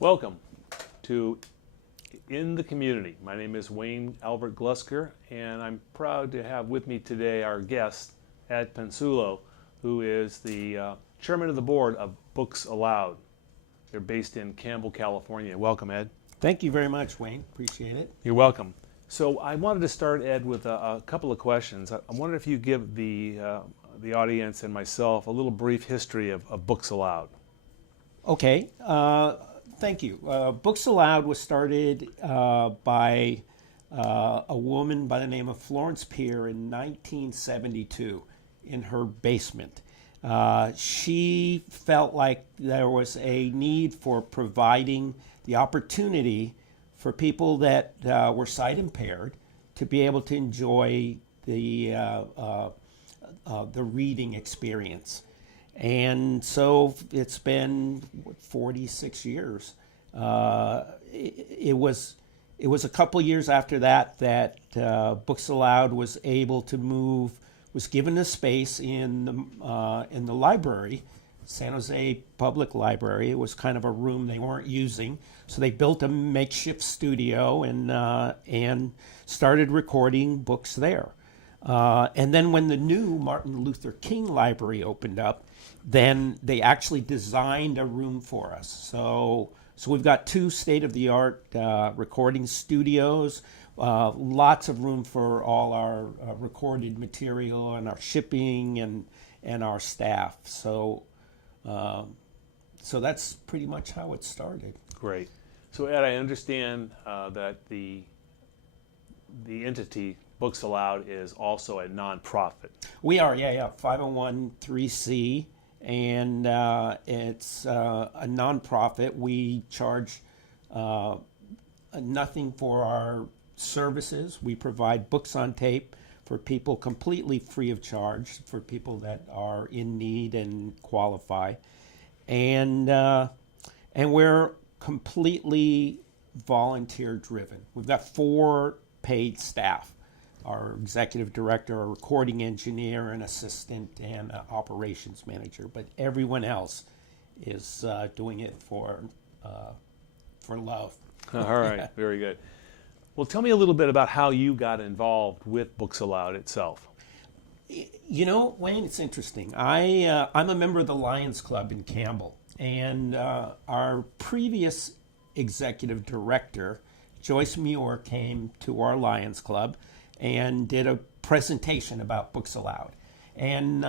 Welcome to In the Community. My name is Wayne Albert Glusker, and I'm proud to have with me today our guest, Ed Pansullo, who is the chairman of the board of Books Aloud. They're based in Campbell, California. Welcome, Ed. Thank you very much, Wayne. Appreciate it. You're welcome. So I wanted to start, Ed, with a couple of questions. I wonder if you give the audience and myself a little brief history of Books Aloud. Okay. Thank you. Books Aloud was started by a woman by the name of Florence Peer in 1972 in her basement. She felt like there was a need for providing the opportunity for people that were sight impaired to be able to enjoy the reading experience. And so it's been 46 years. It was a couple years after that Books Aloud was able to move, was given a space in the library, San Jose Public Library. It was kind of a room they weren't using, so they built a makeshift studio and started recording books there. And then when the new Martin Luther King Library opened up, then they actually designed a room for us. So we've got two state-of-the-art recording studios, lots of room for all our recorded material and our shipping and our staff. So that's pretty much how it started. Great. So Ed, I understand that the entity Books Aloud is also a nonprofit. We are, 501(c), and it's a nonprofit. We charge nothing for our services. We provide books on tape for people completely free of charge, for people that are in need and qualify. And we're completely volunteer driven. We've got 4 paid staff: our executive director, our recording engineer, an assistant, and an operations manager. But everyone else is doing it for love. All right, very good. Well, tell me a little bit about how you got involved with Books Aloud itself. You know, Wayne, it's interesting. I'm a member of the Lions Club in Campbell, and our previous executive director, Joyce Muir, came to our Lions Club and did a presentation about Books Aloud. And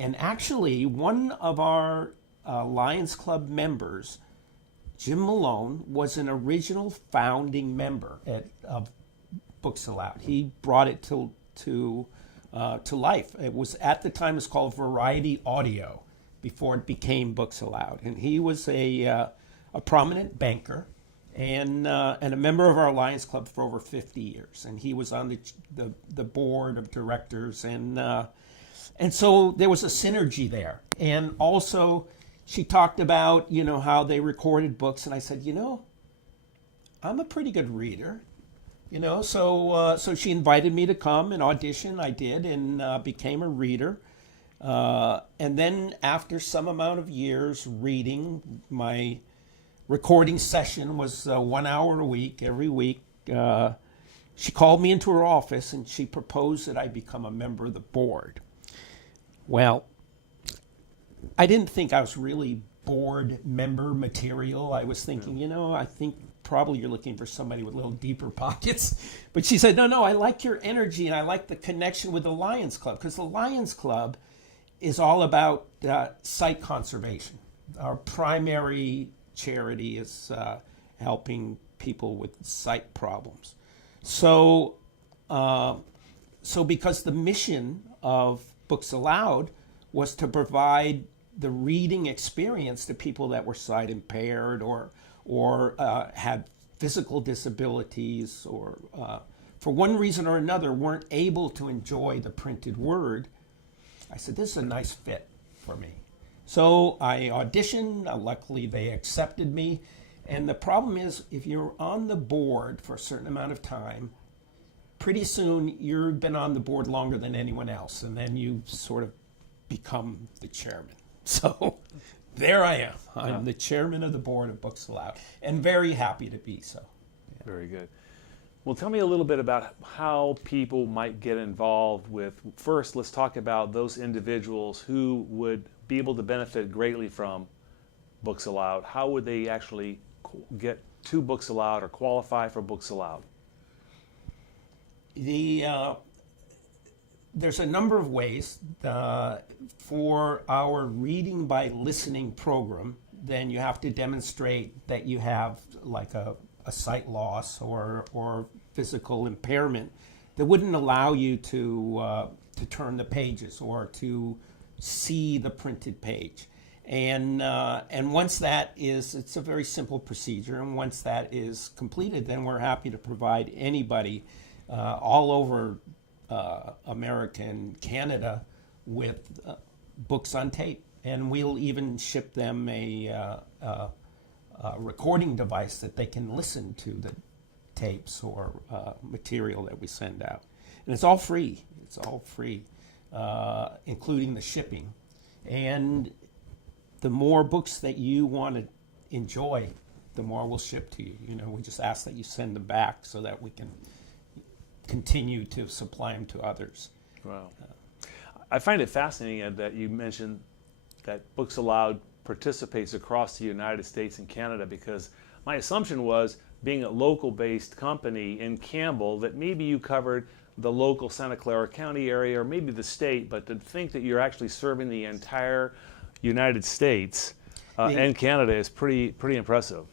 actually, one of our Lions Club members, Jim Malone, was an original founding member of Books Aloud. He brought it to life. It was, at the time, it's called Variety Audio before it became Books Aloud. And he was a prominent banker and a member of our Lions Club for over 50 years. And he was on the board of directors. And so there was a synergy there. And also, she talked about, how they recorded books. And I said, I'm a pretty good reader. So she invited me to come and audition. I did, and became a reader. And then after some amount of years reading, my recording session was 1 hour a week, every week. She called me into her office and she proposed that I become a member of the board. Well, I didn't think I was really board member material. I was thinking, I think probably you're looking for somebody with a little deeper pockets. But she said, no, I like your energy and I like the connection with the Lions Club, because the Lions Club is all about sight conservation. Our primary charity is helping people with sight problems. So because the mission of Books Aloud was to provide the reading experience to people that were sight impaired or had physical disabilities or for one reason or another weren't able to enjoy the printed word, I said, this is a nice fit for me. So I auditioned. Luckily, they accepted me. And the problem is, if you're on the board for a certain amount of time, pretty soon you've been on the board longer than anyone else, and then you sort of become the chairman. So There I am. I'm the chairman of the board of Books Aloud, and very happy to be so. Very good. Well, tell me a little bit about how people might get involved with, first, let's talk about those individuals who would be able to benefit greatly from Books Aloud. How would they actually get to Books Aloud or qualify for Books Aloud? There's a number of ways. For our reading by listening program, then you have to demonstrate that you have like a sight loss or physical impairment that wouldn't allow you to turn the pages or to see the printed page. And once that is, it's a very simple procedure, and once that is completed, then we're happy to provide anybody all over America and Canada with books on tape. And we'll even ship them a recording device that they can listen to the tapes or material that we send out. And it's all free. It's all free, including the shipping. And the more books that you want to enjoy, the more we'll ship to you. You know, we just ask that you send them back so that we can continue to supply them to others. Wow. I find it fascinating that you mentioned that Books Aloud participates across the United States and Canada, because my assumption was, being a local-based company in Campbell, that maybe you covered the local Santa Clara County area or maybe the state, but to think that you're actually serving the entire United States and Canada is pretty impressive.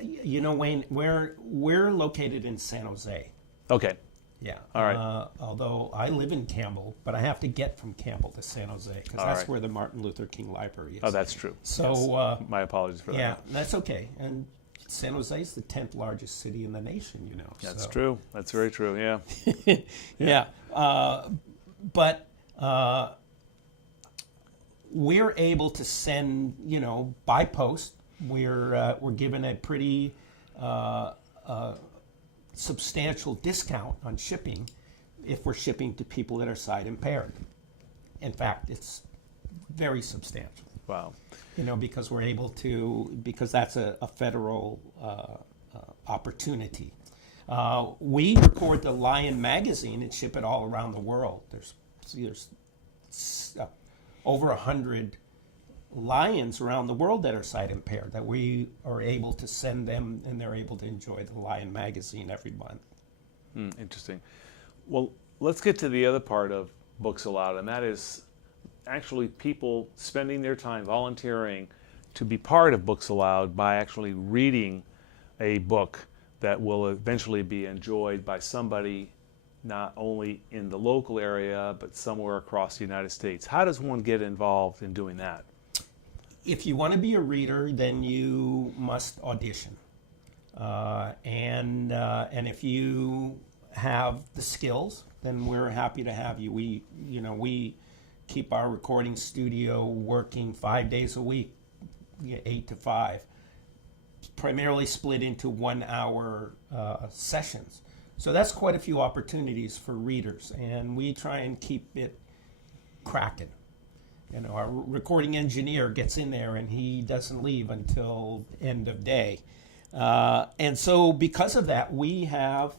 You know, Wayne, we're located in San Jose. Okay. Yeah. All right. Although I live in Campbell, but I have to get from Campbell to San Jose because that's right. where the Martin Luther King Library is. Oh, that's true. So my apologies for that. Yeah, that's okay. And San Jose is the 10th largest city in the nation, you know. That's true. That's very true, yeah. Yeah. But we're able to send, you know, by post. We're given a pretty substantial discount on shipping if we're shipping to people that are sight impaired. In fact, it's very substantial. Wow. You know, because we're able to, because that's a federal opportunity. We record the Lion magazine and ship it all around the world. There's over 100 lions around the world that are sight impaired that we are able to send them, and they're able to enjoy the Lion magazine every month. Interesting. Well, let's get to the other part of Books Aloud, and that is actually people spending their time volunteering to be part of Books Aloud by actually reading a book that will eventually be enjoyed by somebody not only in the local area but somewhere across the United States. How does one get involved in doing that? If you want to be a reader, then you must audition, and if you have the skills, then we're happy to have you. We keep our recording studio working 5 days a week, 8 to 5, primarily split into 1 hour sessions. So that's quite a few opportunities for readers, and we try and keep it cracking. You know, our recording engineer gets in there and he doesn't leave until end of day. And so because of that, we have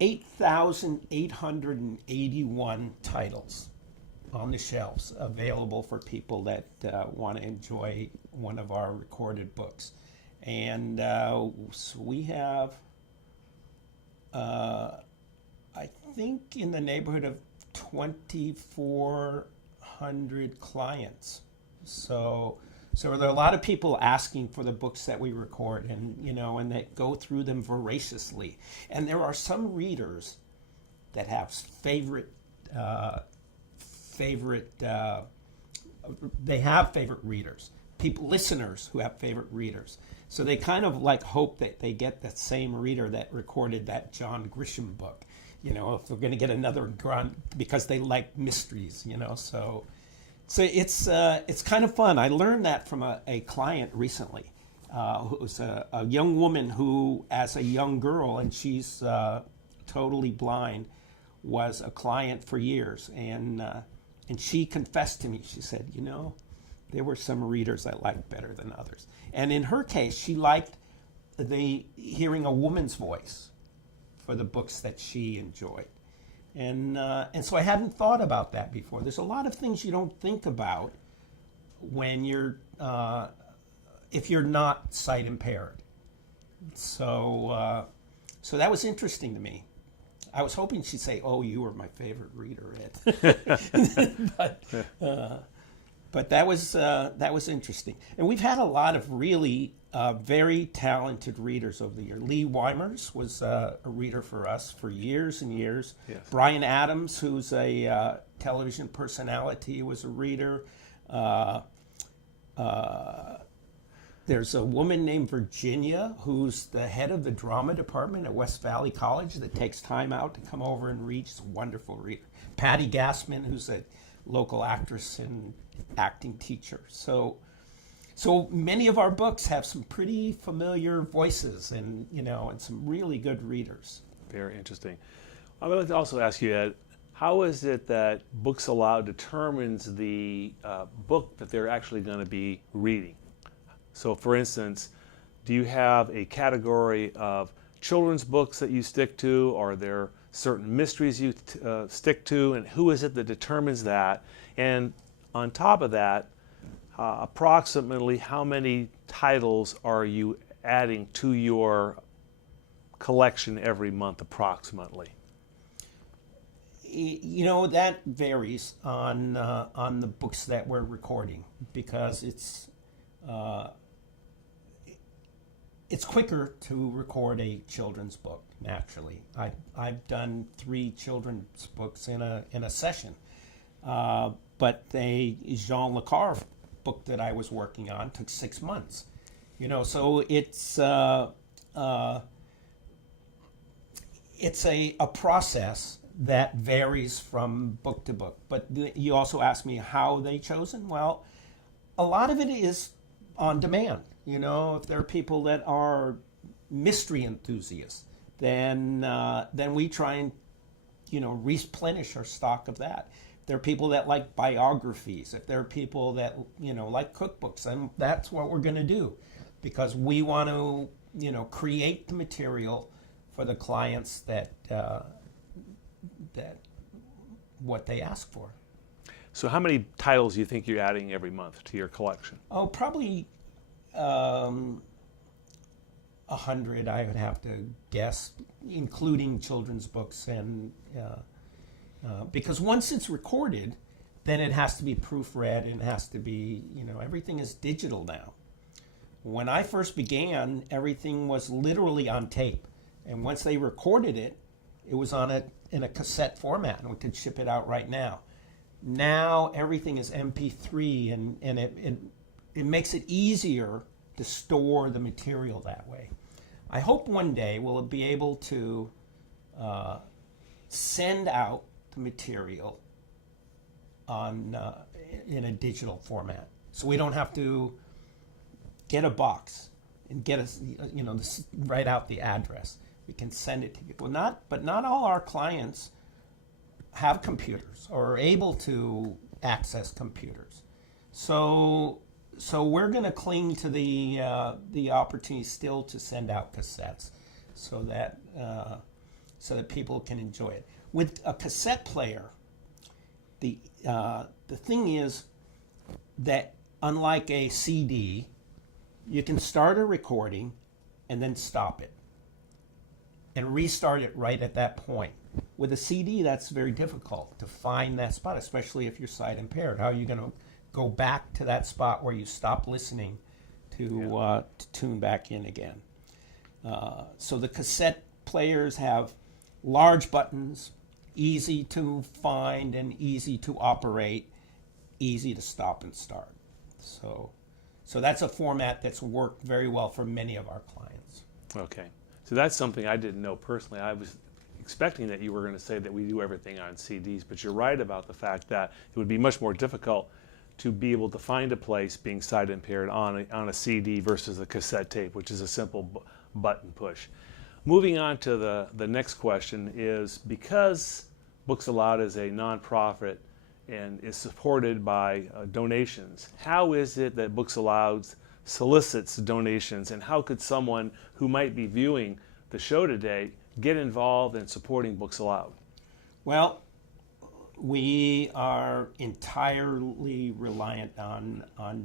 8,881 titles on the shelves available for people that want to enjoy one of our recorded books. And so we have, I think, in the neighborhood of 2,400 clients. So there are a lot of people asking for the books that we record, and and that go through them voraciously. And there are some readers that have favorite readers, listeners who have favorite readers. So they kind of like hope that they get that same reader that recorded that John Grisham book. If they're going to get another grunt because they like mysteries, So it's kind of fun. I learned that from a client recently, who was a young woman who, as a young girl, and she's totally blind, was a client for years, and she confessed to me. She said, there were some readers I liked better than others. And in her case, she liked hearing a woman's voice for the books that she enjoyed. And so I hadn't thought about that before. There's a lot of things you don't think about when if you're not sight impaired. So that was interesting to me. I was hoping she'd say, "Oh, you were my favorite reader, Ed." But that was interesting. And we've had a lot of really very talented readers over the years. Lee Weimers was a reader for us for years and years. Yes. Brian Adams, who's a television personality, was a reader. There's a woman named Virginia who's the head of the drama department at West Valley College that takes time out to come over and read. She's a wonderful reader. Patty Gassman, who's a local actress and acting teacher. So many of our books have some pretty familiar voices and some really good readers. Very interesting. I would like to also ask you, Ed, how is it that Books Aloud determines the book that they're actually going to be reading? So, for instance, do you have a category of children's books that you stick to? Are there certain mysteries you stick to? And who is it that determines that? And on top of that, approximately how many titles are you adding to your collection every month, approximately? That varies on the books that we're recording, because it's quicker to record a children's book, naturally. I've done 3 children's books in a session. But a Jean Le Carre book that I was working on took 6 months. So it's a process that varies from book to book. But you also asked me how they chosen. Well, a lot of it is on demand. If there are people that are mystery enthusiasts, then we try and replenish our stock of that. If there are people that like biographies, if there are people that like cookbooks, then that's what we're going to do, because we want to create the material for the clients that what they ask for. So how many titles do you think you're adding every month to your collection? Oh, probably 100, I would have to guess, including children's books. And because once it's recorded, then it has to be proofread, and it has to be, everything is digital now. When I first began, everything was literally on tape. And once they recorded it, it was in a cassette format, and we could ship it out right now. Now everything is MP3, and it makes it easier to store the material that way. I hope one day we'll be able to send out the material in a digital format, so we don't have to get a box and write out the address. We can send it to people. But not all our clients have computers or are able to access computers. So we're going to cling to the opportunity still to send out cassettes, so that people can enjoy it. With a cassette player, the thing is that unlike a CD, you can start a recording and then stop it and restart it right at that point. With a CD, that's very difficult to find that spot, especially if you're sight impaired. How are you going to go back to that spot where you stopped listening to tune back in again? So the cassette players have large buttons, easy to find and easy to operate, easy to stop and start. So that's a format that's worked very well for many of our clients. Okay. So that's something I didn't know personally. I was expecting that you were going to say that we do everything on CDs, but you're right about the fact that it would be much more difficult to be able to find a place being sight impaired on a CD versus a cassette tape, which is a simple button push. Moving on to the next question is, because Books Aloud is a nonprofit and is supported by donations. How is it that Books Aloud solicits donations, and how could someone who might be viewing the show today get involved in supporting Books Aloud? Well, we are entirely reliant on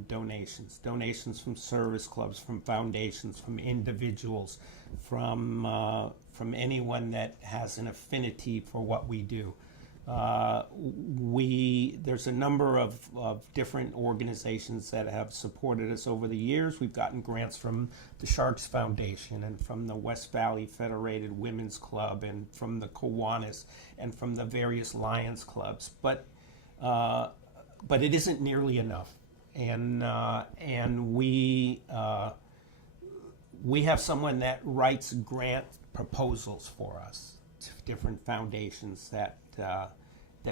donations from service clubs, from foundations, from individuals, from anyone that has an affinity for what we do. There's a number of different organizations that have supported us over the years. We've gotten grants from the Sharks Foundation and from the West Valley Federated Women's Club and from the Kiwanis and from the various Lions clubs. But it isn't nearly enough. And we have someone that writes grant proposals for us to different foundations that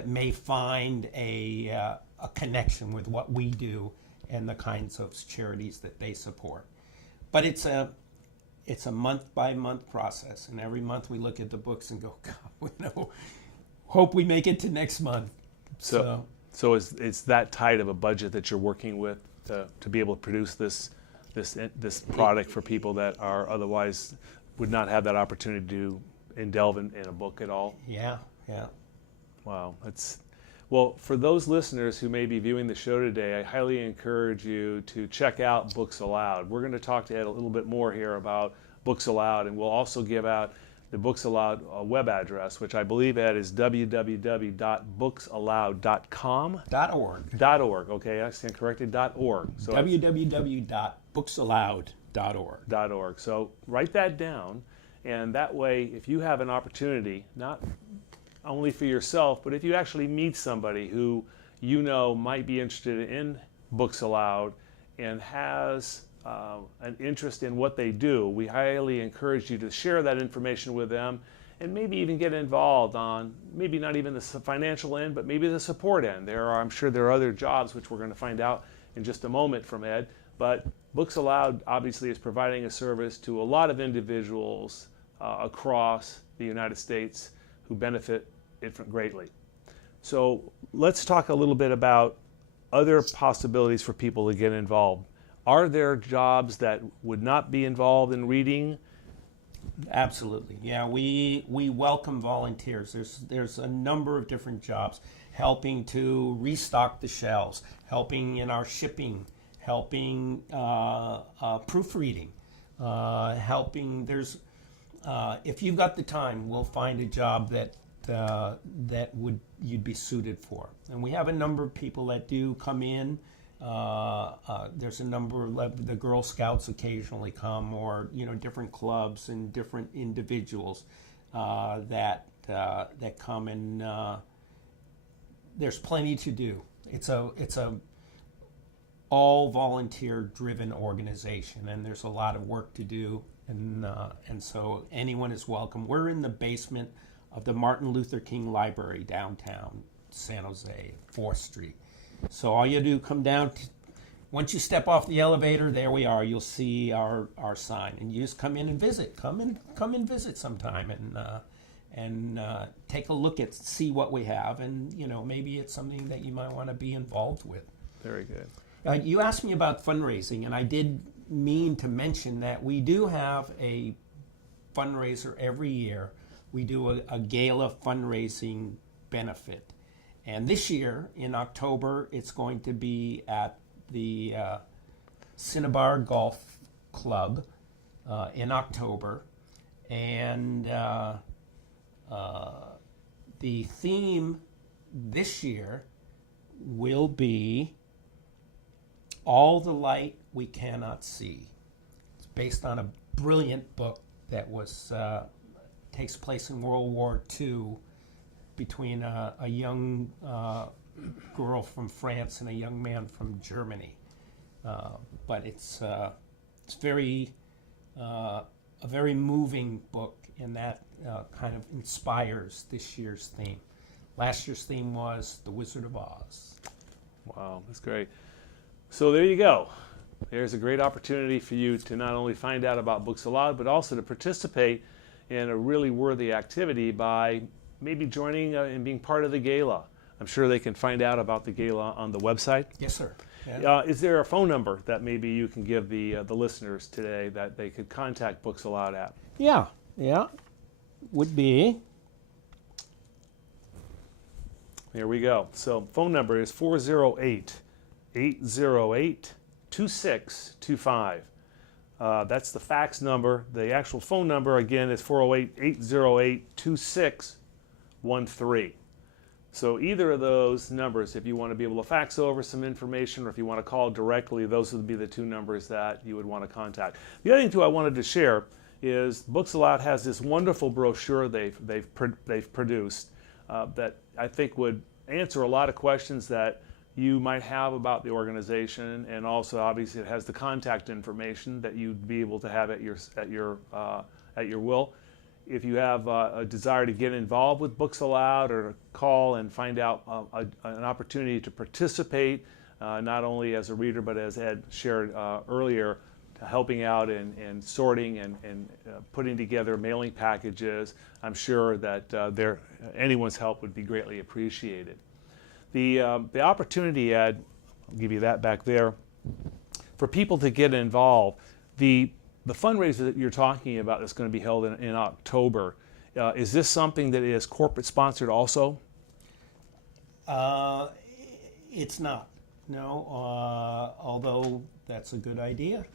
may find a connection with what we do and the kinds of charities that they support. But it's a month-by-month process, and every month we look at the books and go, God, hope we make it to next month. So it's that tight of a budget that you're working with to be able to produce this product for people that are otherwise would not have that opportunity to delve in a book at all? Yeah. Wow, well, for those listeners who may be viewing the show today, I highly encourage you to check out Books Aloud. We're going to talk to Ed a little bit more here about Books Aloud, and we'll also give out the Books Aloud web address, which I believe, Ed, is www.booksaloud.com. .org. Okay, I stand corrected. .org. So www.booksaloud.org. .org. So write that down, and that way, if you have an opportunity, not only for yourself, but if you actually meet somebody who you know might be interested in Books Aloud and has an interest in what they do, we highly encourage you to share that information with them and maybe even get involved on maybe not even the financial end, but maybe the support end. I'm sure there are other jobs, which we're going to find out in just a moment from Ed, but Books Aloud obviously is providing a service to a lot of individuals across the United States who benefit it greatly. So let's talk a little bit about other possibilities for people to get involved. Are there jobs that would not be involved in reading? Absolutely. Yeah, we welcome volunteers. There's a number of different jobs, helping to restock the shelves, helping in our shipping, helping proofreading, helping. If you've got the time, we'll find a job that you'd be suited for. And we have a number of people that do come in. There's a number of the Girl Scouts occasionally come, or different clubs and different individuals that come, and there's plenty to do. It's a all volunteer driven organization, and there's a lot of work to do, and so anyone is welcome. We're in the basement of the Martin Luther King Library downtown San Jose, 4th Street. So all you do, come down, once you step off the elevator, there we are. You'll see our sign, and you just come in and visit. Come and visit sometime, and take a look at, see what we have, and maybe it's something that you might want to be involved with. Very good. You asked me about fundraising, and I did mean to mention that we do have a fundraiser every year. We do a gala fundraising benefit. And this year, in October, it's going to be at the Cinnabar Golf Club in October. And the theme this year will be All the Light We Cannot See. It's based on a brilliant book that takes place in World War II, between a young girl from France and a young man from Germany. But it's very a very moving book, and that kind of inspires this year's theme. Last year's theme was The Wizard of Oz. Wow, that's great. So there you go. There's a great opportunity for you to not only find out about Books Aloud, but also to participate in a really worthy activity by maybe joining and being part of the gala. I'm sure they can find out about the gala on the website. Yes, sir. Yeah. Is there a phone number that maybe you can give the listeners today that they could contact Books Aloud at? Yeah, would be. Here we go. So phone number is 408-808-2625. That's the fax number. The actual phone number, again, is 408-808-2613. So either of those numbers, if you want to be able to fax over some information or if you want to call directly, those would be the two numbers that you would want to contact. The other thing, too, I wanted to share is Books Aloud has this wonderful brochure they've produced that I think would answer a lot of questions that you might have about the organization, and also obviously it has the contact information that you'd be able to have at your will. If you have a desire to get involved with Books Aloud or to call and find out an opportunity to participate, not only as a reader but as Ed shared earlier, helping out in sorting and putting together mailing packages, I'm sure that anyone's help would be greatly appreciated. The opportunity, Ed, I'll give you that back there, for people to get involved. The fundraiser that you're talking about that's going to be held in October, is this something that is corporate sponsored also? It's not. No, although that's a good idea.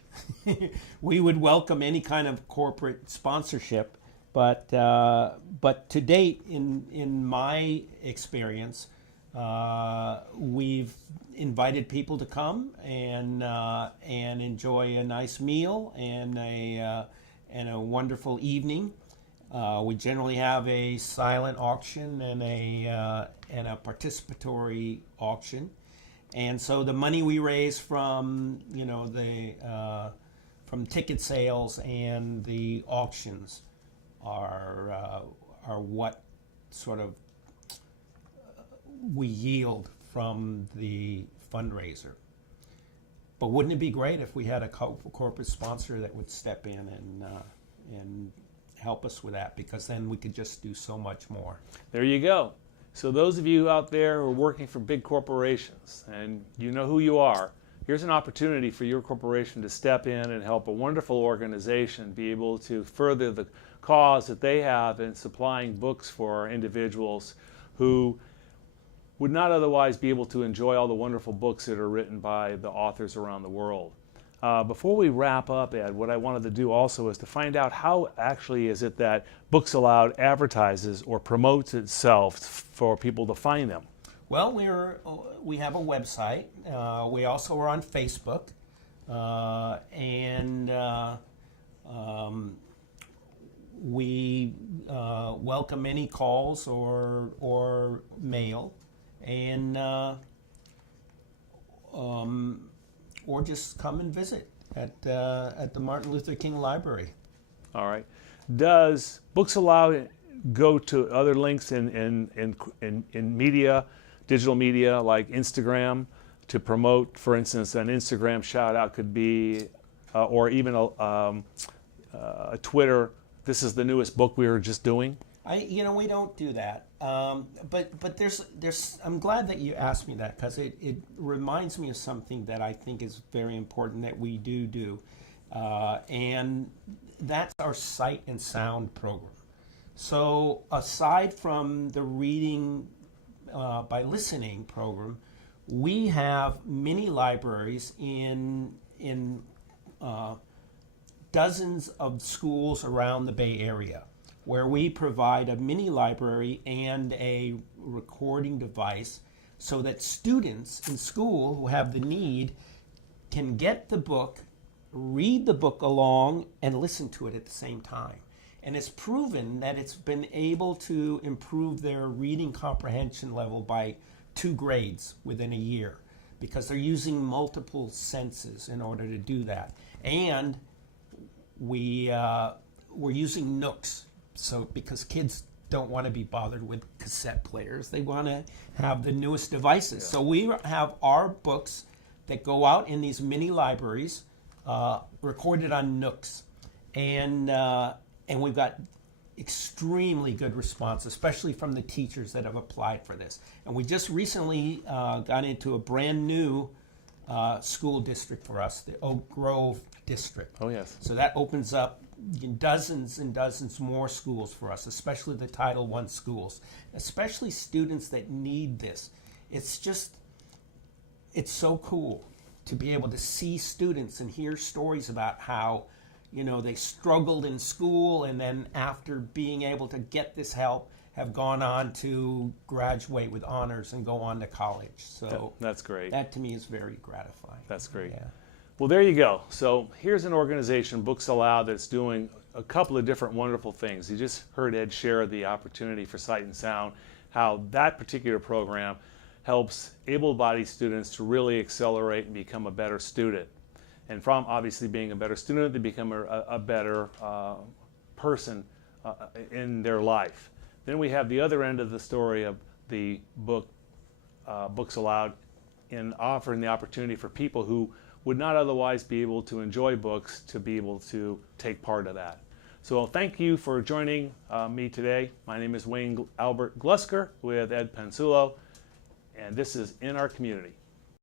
We would welcome any kind of corporate sponsorship, but to date, in my experience, we've invited people to come and enjoy a nice meal and a wonderful evening. We generally have a silent auction and a participatory auction, and so the money we raise from from ticket sales and the auctions are what sort of we yield from the fundraiser. But wouldn't it be great if we had a corporate sponsor that would step in and help us with that, because then we could just do so much more. There you go. So those of you out there who are working for big corporations, and you know who you are, here's an opportunity for your corporation to step in and help a wonderful organization be able to further the cause that they have in supplying books for individuals who would not otherwise be able to enjoy all the wonderful books that are written by the authors around the world. Before we wrap up, Ed, what I wanted to do also is to find out how actually is it that Books Aloud advertises or promotes itself for people to find them. Well, we have a website. We also are on Facebook, and we welcome any calls or mail, and or just come and visit at the Martin Luther King Library. All right. Does Books Aloud go to other links in media, digital media like Instagram, to promote, for instance, an Instagram shout out could be, or even a Twitter, this is the newest book we were just doing? We don't do that. But there's. I'm glad that you asked me that, because it reminds me of something that I think is very important that we do, and that's our Sight and Sound program. So aside from the reading by listening program, we have mini libraries in dozens of schools around the Bay Area, where we provide a mini library and a recording device so that students in school who have the need can get the book, read the book along, and listen to it at the same time. And it's proven that it's been able to improve their reading comprehension level by 2 grades within a year, because they're using multiple senses in order to do that. And we're using Nooks. So because kids don't want to be bothered with cassette players, they want to have the newest devices. Yeah. So we have our books that go out in these mini libraries, recorded on Nooks, and we've got extremely good response, especially from the teachers that have applied for this. And we just recently got into a brand new school district for us, the Oak Grove district. Oh, yes. So that opens up dozens and dozens more schools for us, especially the Title I schools, especially students that need this. It's so cool to be able to see students and hear stories about how, they struggled in school, and then after being able to get this help, have gone on to graduate with honors and go on to college. So that's great. That to me is very gratifying. That's great. Yeah. Well, there you go. So here's an organization, Books Aloud, that's doing a couple of different wonderful things. You just heard Ed share the opportunity for Sight and Sound, how that particular program helps able-bodied students to really accelerate and become a better student. And from obviously being a better student, they become a better person in their life. Then we have the other end of the story of the Books Aloud, in offering the opportunity for people who would not otherwise be able to enjoy books to be able to take part of that. So thank you for joining me today. My name is Wayne Albert Glusker with Ed Pansullo, and this is In Our Community.